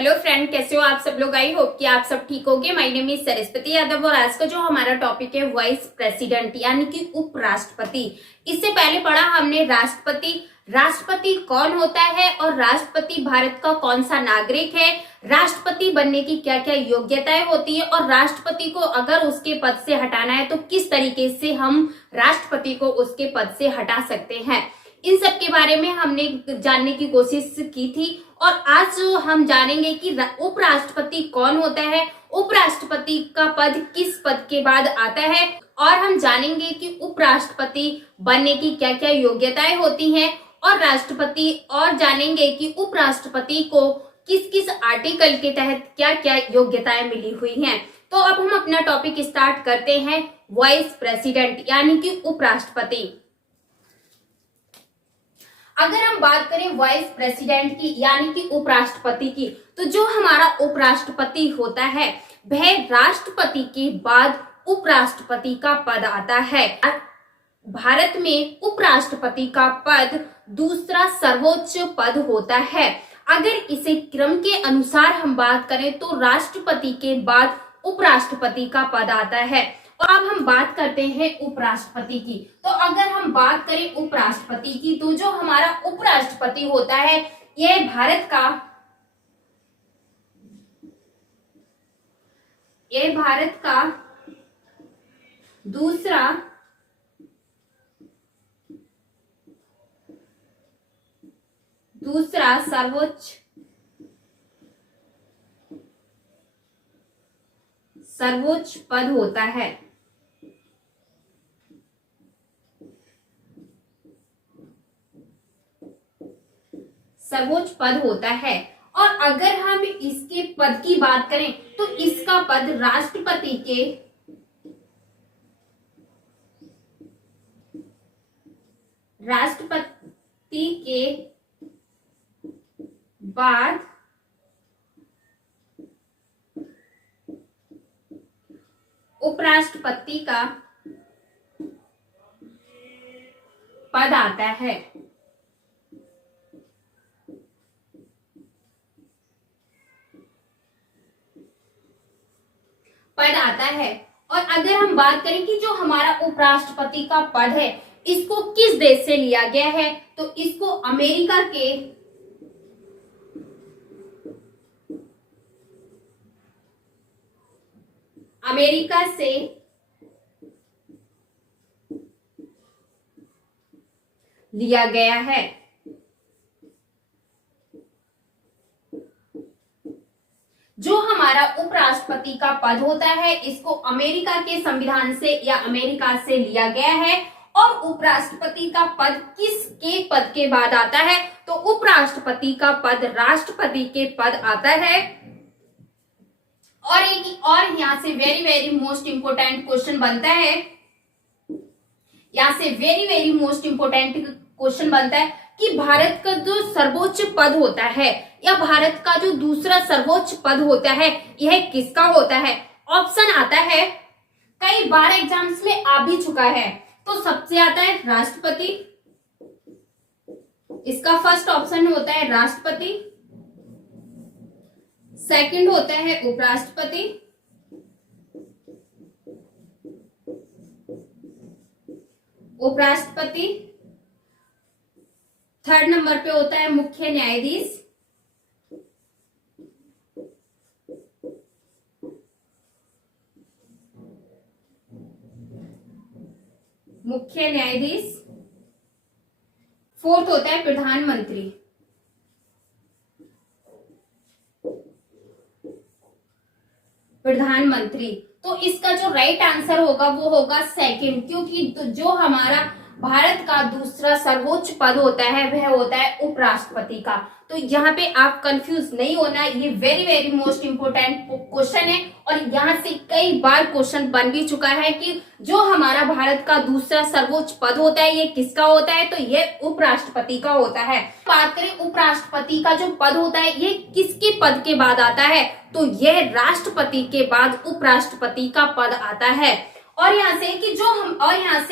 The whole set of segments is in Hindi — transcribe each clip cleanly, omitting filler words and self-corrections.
हेलो फ्रेंड, कैसे हो आप सब लोग। आई होप कि आप सब ठीक होगे। My name is Saraswati Yadav और आज का जो हमारा टॉपिक है वाइस प्रेसिडेंट यानी कि उपराष्ट्रपति। इससे पहले पढ़ा हमने राष्ट्रपति। राष्ट्रपति कौन होता है और राष्ट्रपति भारत का कौन सा नागरिक है, राष्ट्रपति बनने की क्या क्या योग्यताएं होती है और राष्ट्रपति को अगर उसके पद से हटाना है तो किस तरीके से हम राष्ट्रपति को उसके पद से हटा सकते हैं। इन सब के बारे में हमने जानने की कोशिश की थी और आज हम जानेंगे कि उपराष्ट्रपति कौन होता है, उपराष्ट्रपति का पद किस पद के बाद आता है और हम जानेंगे कि उपराष्ट्रपति बनने की क्या क्या योग्यताएं होती हैं और राष्ट्रपति और जानेंगे कि उपराष्ट्रपति को किस किस आर्टिकल के तहत क्या क्या योग्यताएं मिली हुई हैं। तो अब हम अपना टॉपिक स्टार्ट करते हैं वाइस प्रेसिडेंट यानी कि उपराष्ट्रपति। अगर हम बात करें वाइस प्रेसिडेंट की यानी कि उपराष्ट्रपति की, तो जो हमारा उपराष्ट्रपति होता है वह राष्ट्रपति के बाद उपराष्ट्रपति का पद आता है। भारत में उपराष्ट्रपति का पद दूसरा सर्वोच्च पद होता है। अगर इसे क्रम के अनुसार हम बात करें तो राष्ट्रपति के बाद उपराष्ट्रपति का पद आता है। और अब हम बात करते हैं उपराष्ट्रपति की। तो अगर हम बात करें उपराष्ट्रपति की, तो जो हमारा उपराष्ट्रपति होता है यह भारत का दूसरा सर्वोच्च पद होता है। सर्वोच्च पद होता है। और अगर हम इसके पद की बात करें तो इसका पद राष्ट्रपति के बाद उपराष्ट्रपति का पद आता है। और अगर हम बात करें कि जो हमारा उपराष्ट्रपति का पद है इसको किस देश से लिया गया है, तो इसको अमेरिका से लिया गया है। जो हमारा उपराष्ट्रपति का पद होता है इसको अमेरिका के संविधान से या अमेरिका से लिया गया है। और उपराष्ट्रपति का पद किसके पद के बाद आता है, तो उपराष्ट्रपति का पद राष्ट्रपति के पद आता है। और यहाँ से very very most important question बनता है। यहाँ से very very most important question बनता है कि भारत का जो सर्वोच्च पद होता है या भारत का जो दूसरा सर्वोच्च पद होता है यह किसका होता है। ऑप्शन आता है, कई बार एग्जाम्स में आ भी चुका है। तो सबसे आता है राष्ट्रपति, इसका फर्स्ट ऑप्शन होता है राष्ट्रपति। सेकंड होता है उपराष्ट्रपति। थर्ड नंबर पे होता है मुख्य न्यायाधीश। फोर्थ होता है प्रधानमंत्री। तो इसका जो राइट आंसर होगा वो होगा सेकंड, क्योंकि जो हमारा भारत का दूसरा सर्वोच्च पद होता है वह होता है उपराष्ट्रपति का। तो यहाँ पे आप कंफ्यूज नहीं होना, ये very very most important question है और यहाँ से कई बार क्वेश्चन बन भी चुका है कि जो हमारा भारत का दूसरा सर्वोच्च पद होता है ये किसका होता है, तो ये उपराष्ट्रपति का होता है। बात करें उपराष्ट्रपति का जो पद होता है ये किसके पद के बाद आता है, तो यह राष्ट्रपति के बाद उपराष्ट्रपति का पद आता है। और यहाँ से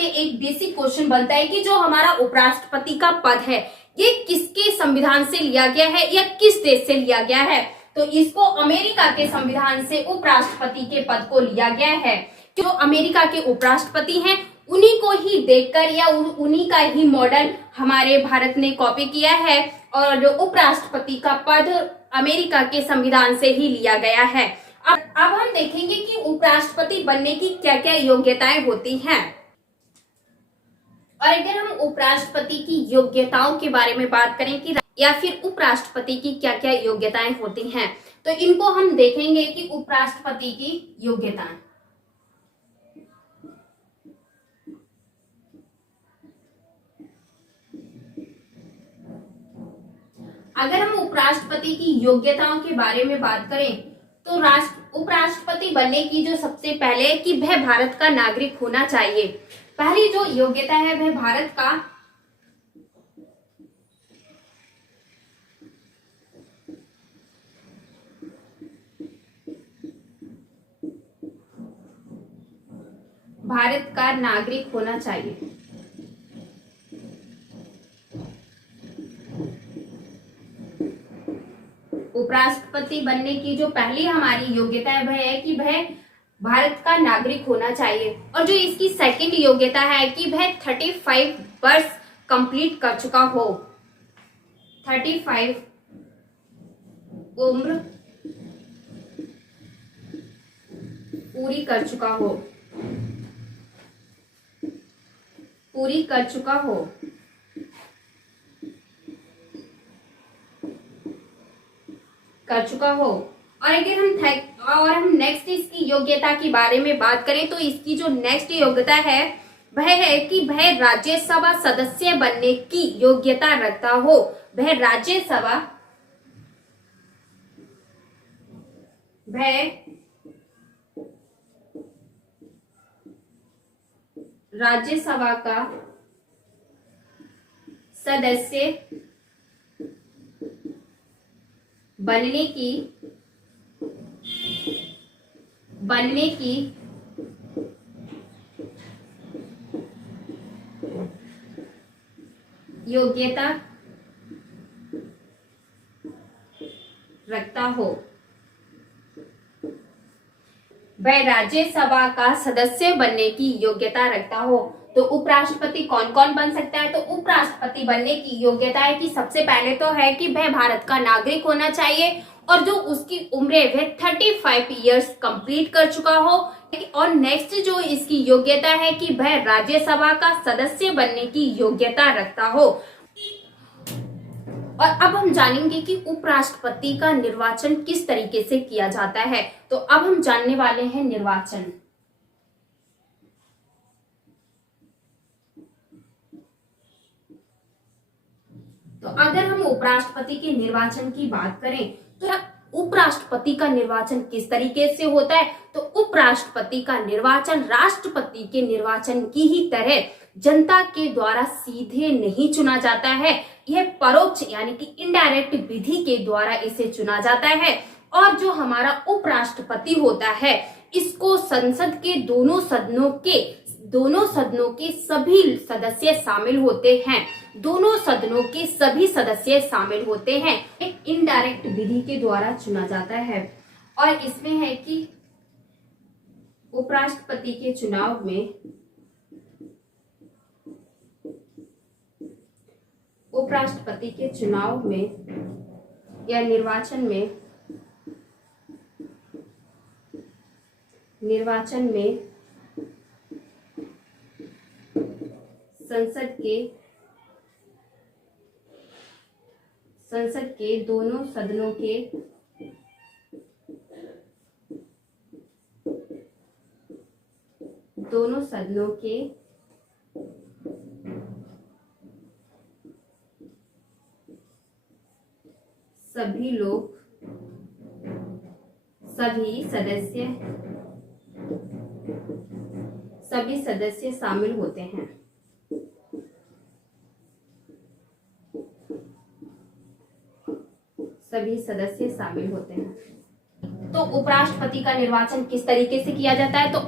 एक बेसिक क्वेश्चन बनता है कि जो हमारा उपराष्ट्रपति का पद है ये किसके संविधान से लिया गया है या किस देश से लिया गया है। तो इसको अमेरिका के संविधान से उपराष्ट्रपति के पद को लिया गया है। जो अमेरिका के उपराष्ट्रपति हैं उन्हीं को ही देखकर या उन्हीं का ही मॉडल हमारे भारत ने कॉपी किया है और जो उपराष्ट्रपति का पद अमेरिका के संविधान से ही लिया गया है। अब हम देखेंगे कि उपराष्ट्रपति बनने की क्या क्या योग्यताएं होती हैं। और अगर हम उपराष्ट्रपति की योग्यताओं के बारे में बात करें कि या फिर उपराष्ट्रपति की क्या क्या योग्यताएं होती हैं, तो इनको हम देखेंगे कि उपराष्ट्रपति की योग्यताएं। अगर हम उपराष्ट्रपति की योग्यताओं के बारे में बात करें तो उपराष्ट्रपति बनने की जो सबसे पहले कि वह भारत का नागरिक होना चाहिए। पहली जो योग्यता है वह भारत का नागरिक होना चाहिए। उपराष्ट्रपति बनने की जो पहली हमारी योग्यता है वह है कि वह भारत का नागरिक होना चाहिए। और जो इसकी सेकंड योग्यता है कि वह 35 वर्ष कंप्लीट कर चुका हो, 35 उम्र पूरी कर चुका हो। और अगर हम नेक्स्ट इसकी योग्यता के बारे में बात करें तो इसकी जो नेक्स्ट योग्यता है वह है कि वह राज्यसभा सदस्य बनने की योग्यता रखता हो। वह राज्यसभा का सदस्य बनने की योग्यता रखता हो। वह राज्यसभा का सदस्य बनने की योग्यता रखता हो। तो उपराष्ट्रपति कौन कौन बन सकता है? तो उपराष्ट्रपति बनने की योग्यता है कि सबसे पहले तो है कि वह भारत का नागरिक होना चाहिए और जो उसकी उम्र है वह 35 इयर्स कंप्लीट कर चुका हो। और नेक्स्ट जो इसकी योग्यता है कि वह राज्यसभा का सदस्य बनने की योग्यता रखता हो। और अब हम जानेंगे कि उपराष्ट्रपति का निर्वाचन किस तरीके से किया जाता है। तो अब हम जानने वाले हैं निर्वाचन। तो अगर हम उपराष्ट्रपति के निर्वाचन की बात करें तो उपराष्ट्रपति का निर्वाचन किस तरीके से होता है? तो उपराष्ट्रपति का निर्वाचन राष्ट्रपति के निर्वाचन की ही तरह जनता के द्वारा सीधे नहीं चुना जाता है। यह परोक्ष यानी कि इनडायरेक्ट विधि के द्वारा इसे चुना जाता है। और जो हमारा उपराष्ट्रपति होता है इसको संसद के दोनों सदनों के सभी सदस्य शामिल होते हैं। दोनों सदनों के सभी सदस्य शामिल होते हैं। एक इनडायरेक्ट विधि के द्वारा चुना जाता है। और इसमें है कि उपराष्ट्रपति के चुनाव में या निर्वाचन में संसद के दोनों सदनों के सभी सदस्य शामिल होते हैं। तो उपराष्ट्रपति का निर्वाचन किस तरीके से किया जाता है? तो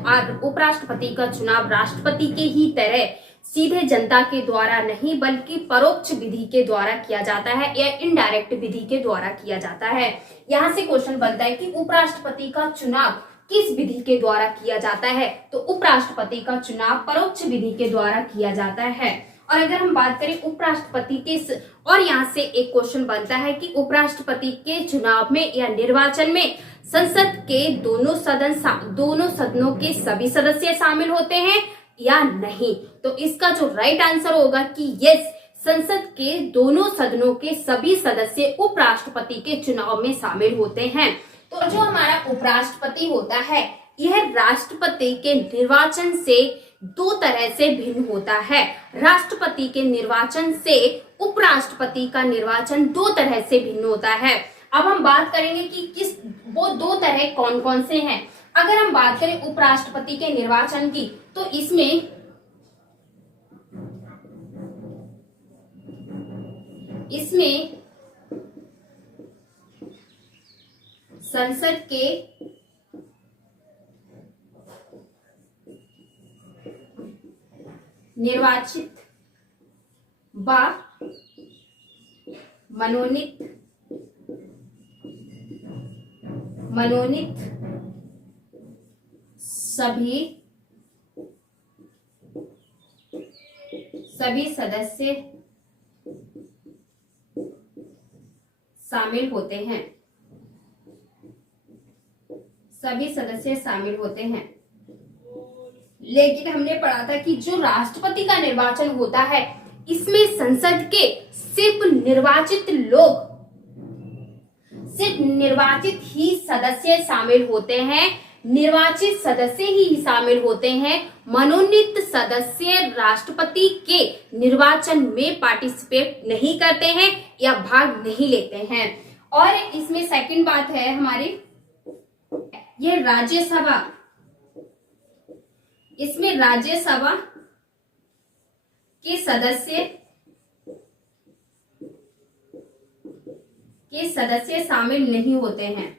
उपराष्ट्रपति का चुनाव राष्ट्रपति के ही तरह सीधे जनता के द्वारा नहीं बल्कि परोक्ष विधि के द्वारा किया जाता है या इनडायरेक्ट विधि के द्वारा किया जाता है। यहाँ से क्वेश्चन बनता है कि उपराष्ट्रपति का चुनाव किस विधि के द्वारा किया जाता है, तो उपराष्ट्रपति का चुनाव परोक्ष विधि के द्वारा किया जाता है। और अगर हम बात करें उपराष्ट्रपति के और यहाँ से एक क्वेश्चन बनता है कि उपराष्ट्रपति के चुनाव में या निर्वाचन में संसद के दोनों सदनों के सभी सदस्य शामिल होते हैं या नहीं, तो इसका जो राइट आंसर होगा कि यस, संसद के दोनों सदनों के सभी सदस्य उपराष्ट्रपति के चुनाव में शामिल होते हैं। तो जो हमारा उपराष्ट्रपति होता है यह राष्ट्रपति के निर्वाचन से दो तरह से भिन्न होता है। राष्ट्रपति के निर्वाचन से उपराष्ट्रपति का निर्वाचन दो तरह से भिन्न होता है। अब हम बात करेंगे कि वो दो तरह कौन कौन से हैं। अगर हम बात करें उपराष्ट्रपति के निर्वाचन की, तो इसमें संसद के निर्वाचित व मनोनीत सभी सदस्य शामिल होते हैं। सभी सदस्य शामिल होते हैं। लेकिन हमने पढ़ा था कि जो राष्ट्रपति का निर्वाचन होता है इसमें संसद के सिर्फ निर्वाचित ही सदस्य शामिल होते हैं। निर्वाचित सदस्य ही शामिल होते हैं। मनोनीत सदस्य राष्ट्रपति के निर्वाचन में पार्टिसिपेट नहीं करते हैं या भाग नहीं लेते हैं। और इसमें सेकंड बात है हमारी, ये राज्यसभा, इसमें राज्यसभा के सदस्य शामिल नहीं होते हैं,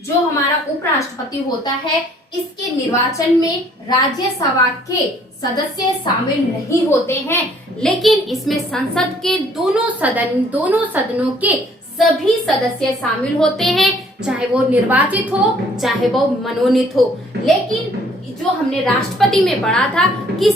जो हमारा उपराष्ट्रपति होता है इसके निर्वाचन में राज्यसभा के सदस्य शामिल नहीं होते हैं। लेकिन इसमें संसद के दोनों सदनों के सभी सदस्य शामिल होते हैं, चाहे वो निर्वाचित हो चाहे वो मनोनीत हो। लेकिन जो हमने राष्ट्रपति में पढ़ा था कि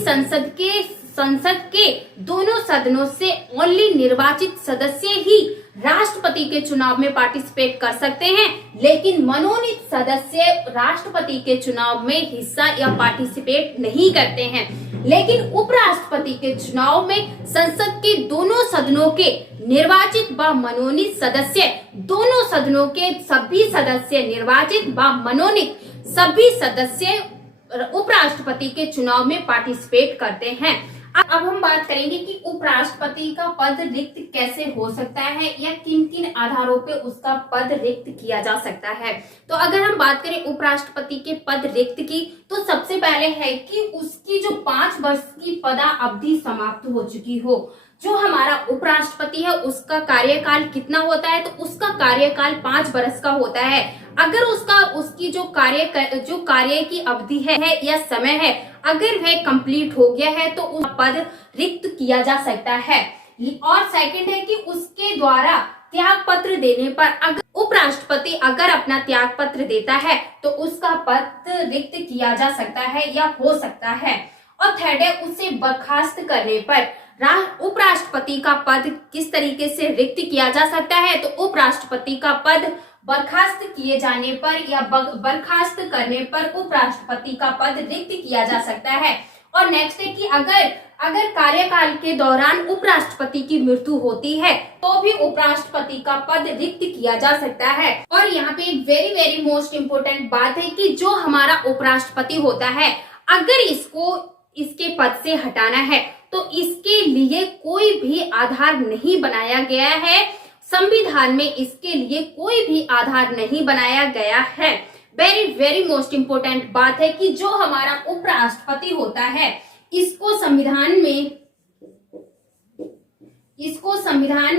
संसद के दोनों सदनों से ओनली निर्वाचित सदस्य ही राष्ट्रपति के चुनाव में पार्टिसिपेट कर सकते हैं, लेकिन मनोनीत सदस्य राष्ट्रपति के चुनाव में हिस्सा या पार्टिसिपेट नहीं करते हैं। लेकिन उपराष्ट्रपति के चुनाव में संसद के दोनों सदनों के निर्वाचित व मनोनीत सदस्य, दोनों सदनों के सभी सदस्य निर्वाचित व मनोनीत सभी सदस्य उपराष्ट्रपति के चुनाव में पार्टिसिपेट करते हैं। अब हम बात करेंगे कि उपराष्ट्रपति का पद रिक्त कैसे हो सकता है या किन किन आधारों पे उसका पद रिक्त किया जा सकता है। तो अगर हम बात करें उपराष्ट्रपति के पद रिक्त की, तो सबसे पहले है कि उसकी जो 5 वर्ष की पदा अवधि समाप्त हो चुकी हो। जो हमारा उपराष्ट्रपति है उसका कार्यकाल कितना होता है, तो उसका कार्यकाल 5 वर्ष का होता है। अगर उसकी जो कार्य की अवधि है या समय है, अगर वह कंप्लीट हो गया है तो उस पद रिक्त किया जा सकता है। और सेकंड है कि उसके द्वारा त्याग पत्र देने पर अगर उपराष्ट्रपति अगर अपना त्याग पत्र देता है तो उसका पद रिक्त किया जा सकता है या हो सकता है। और थर्ड है उसे बर्खास्त करने पर उपराष्ट्रपति का पद किस तरीके से रिक्त किया जा सकता है, तो उपराष्ट्रपति का पद बर्खास्त किए जाने पर या बर्खास्त करने पर उपराष्ट्रपति का पद रिक्त किया जा सकता है। और नेक्स्ट है कि अगर कार्यकाल के दौरान उपराष्ट्रपति की मृत्यु होती है तो भी उपराष्ट्रपति का पद रिक्त किया जा सकता है। और यहाँ पे एक वेरी वेरी मोस्ट इम्पोर्टेंट बात है कि जो हमारा उपराष्ट्रपति होता है अगर इसके पद से हटाना है तो इसके लिए कोई भी आधार नहीं बनाया गया है। संविधान में इसके लिए कोई भी आधार नहीं बनाया गया है। वेरी वेरी मोस्ट इम्पोर्टेंट बात है कि जो हमारा उपराष्ट्रपति होता है इसको संविधान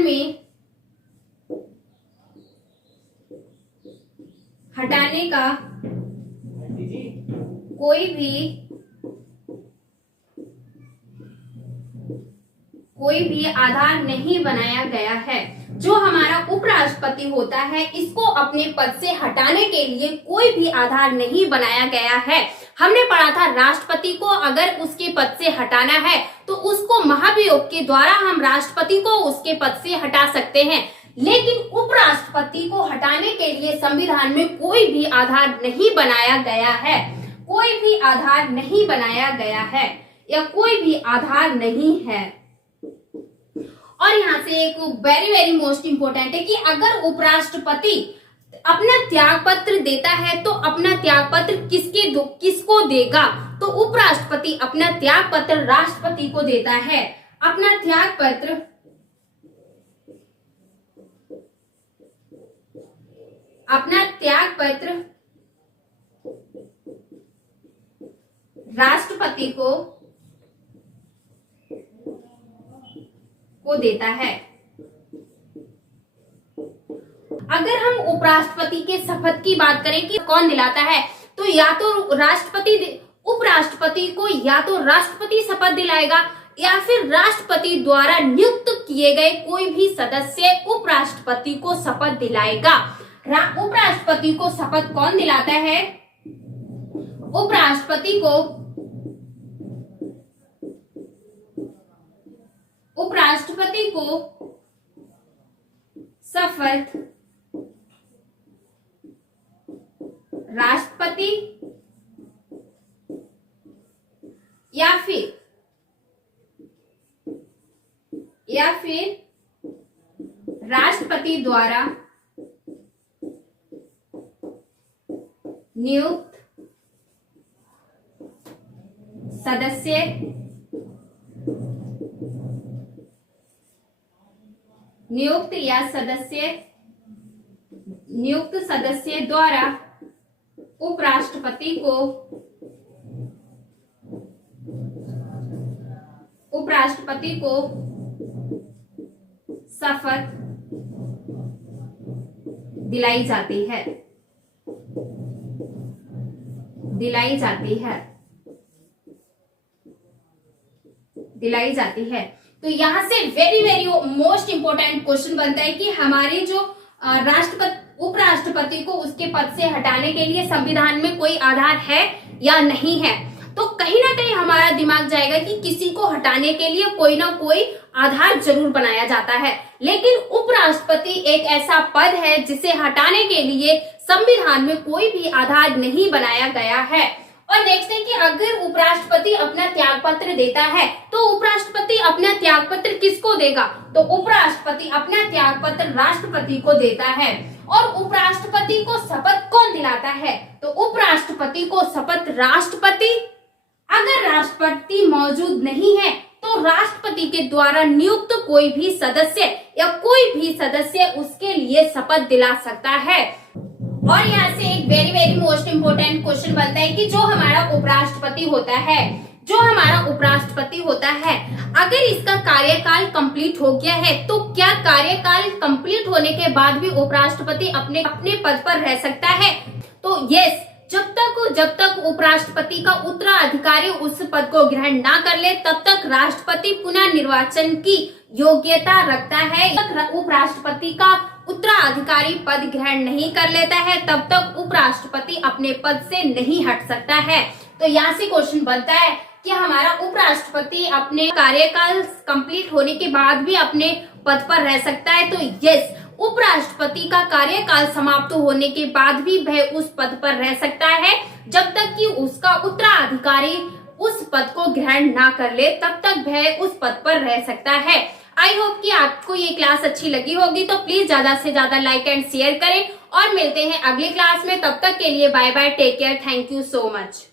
में हटाने का कोई भी आधार नहीं बनाया गया है। जो हमारा उपराष्ट्रपति होता है, इसको अपने पद से हटाने के लिए कोई भी आधार नहीं बनाया गया है। हमने पढ़ा था राष्ट्रपति को अगर उसके पद से हटाना है तो उसको महाभियोग के द्वारा हम राष्ट्रपति को उसके पद से हटा सकते हैं, लेकिन उपराष्ट्रपति को हटाने के लिए संविधान में कोई भी आधार नहीं बनाया गया है। कोई भी आधार नहीं बनाया गया है या कोई भी आधार नहीं है। और यहाँ से एक वेरी वेरी मोस्ट इंपोर्टेंट है कि अगर उपराष्ट्रपति अपना त्याग पत्र देता है तो अपना त्याग पत्र किसको देगा? तो उपराष्ट्रपति अपना त्याग पत्र राष्ट्रपति को देता है। अपना त्याग पत्र राष्ट्रपति को देता है। अगर हम उपराष्ट्रपति के शपथ की बात करें कि कौन दिलाता है, तो या तो उपराष्ट्रपति को या तो राष्ट्रपति शपथ दिलाएगा या फिर राष्ट्रपति द्वारा नियुक्त किए गए कोई भी सदस्य उपराष्ट्रपति को शपथ दिलाएगा। उपराष्ट्रपति को शपथ कौन दिलाता है? उपराष्ट्रपति को शपथ राष्ट्रपति या फिर राष्ट्रपति द्वारा नियुक्त सदस्य द्वारा उपराष्ट्रपति को शपथ दिलाई जाती है। तो यहाँ से very very most important question बनता है कि हमारे जो उपराष्ट्रपति को उसके पद से हटाने के लिए संविधान में कोई आधार है या नहीं है। तो कहीं ना कहीं हमारा दिमाग जाएगा कि किसी को हटाने के लिए कोई ना कोई आधार जरूर बनाया जाता है, लेकिन उपराष्ट्रपति एक ऐसा पद है जिसे हटाने के लिए संविधान में कोई भी आधार नहीं बनाया गया है। और नेक्स्ट है कि अगर उपराष्ट्रपति अपना त्याग पत्र देता है तो उपराष्ट्रपति अपना त्याग पत्र किसको देगा? तो उपराष्ट्रपति अपना त्याग पत्र राष्ट्रपति को देता है। और उपराष्ट्रपति को शपथ कौन दिलाता है? तो उपराष्ट्रपति को शपथ राष्ट्रपति। अगर राष्ट्रपति मौजूद नहीं है तो राष्ट्रपति के द्वारा नियुक्त कोई भी सदस्य उसके लिए शपथ दिला सकता है। और यहाँ से एक very very most important question बनता है कि जो हमारा उपराष्ट्रपति होता है अगर इसका कार्यकाल कंप्लीट हो गया है तो क्या कार्यकाल कंप्लीट होने के बाद भी उपराष्ट्रपति अपने पद पर रह सकता है? तो यस, जब तक उपराष्ट्रपति का उत्तराधिकारी उस पद को ग्रहण ना कर ले तब तक राष्ट्रपति पुनः निर्वाचन की योग्यता रखता है। उपराष्ट्रपति का उत्तराधिकारी पद ग्रहण नहीं कर लेता है तब तक उपराष्ट्रपति अपने पद से नहीं हट सकता है। तो यहाँ से क्वेश्चन बनता है कि हमारा उपराष्ट्रपति अपने कार्यकाल कंप्लीट होने के बाद भी अपने पद पर रह सकता है। तो यस, उपराष्ट्रपति का कार्यकाल समाप्त होने के बाद भी वह उस पद पर रह सकता है जब तक कि उसका उत्तराधिकारी उस पद को ग्रहण ना कर ले, तब तक वह उस पद पर रह सकता है। आई होप कि आपको ये क्लास अच्छी लगी होगी, तो प्लीज ज्यादा से ज्यादा लाइक एंड शेयर करें और मिलते हैं अगली क्लास में। तब तक के लिए bye bye, take care, thank you so much.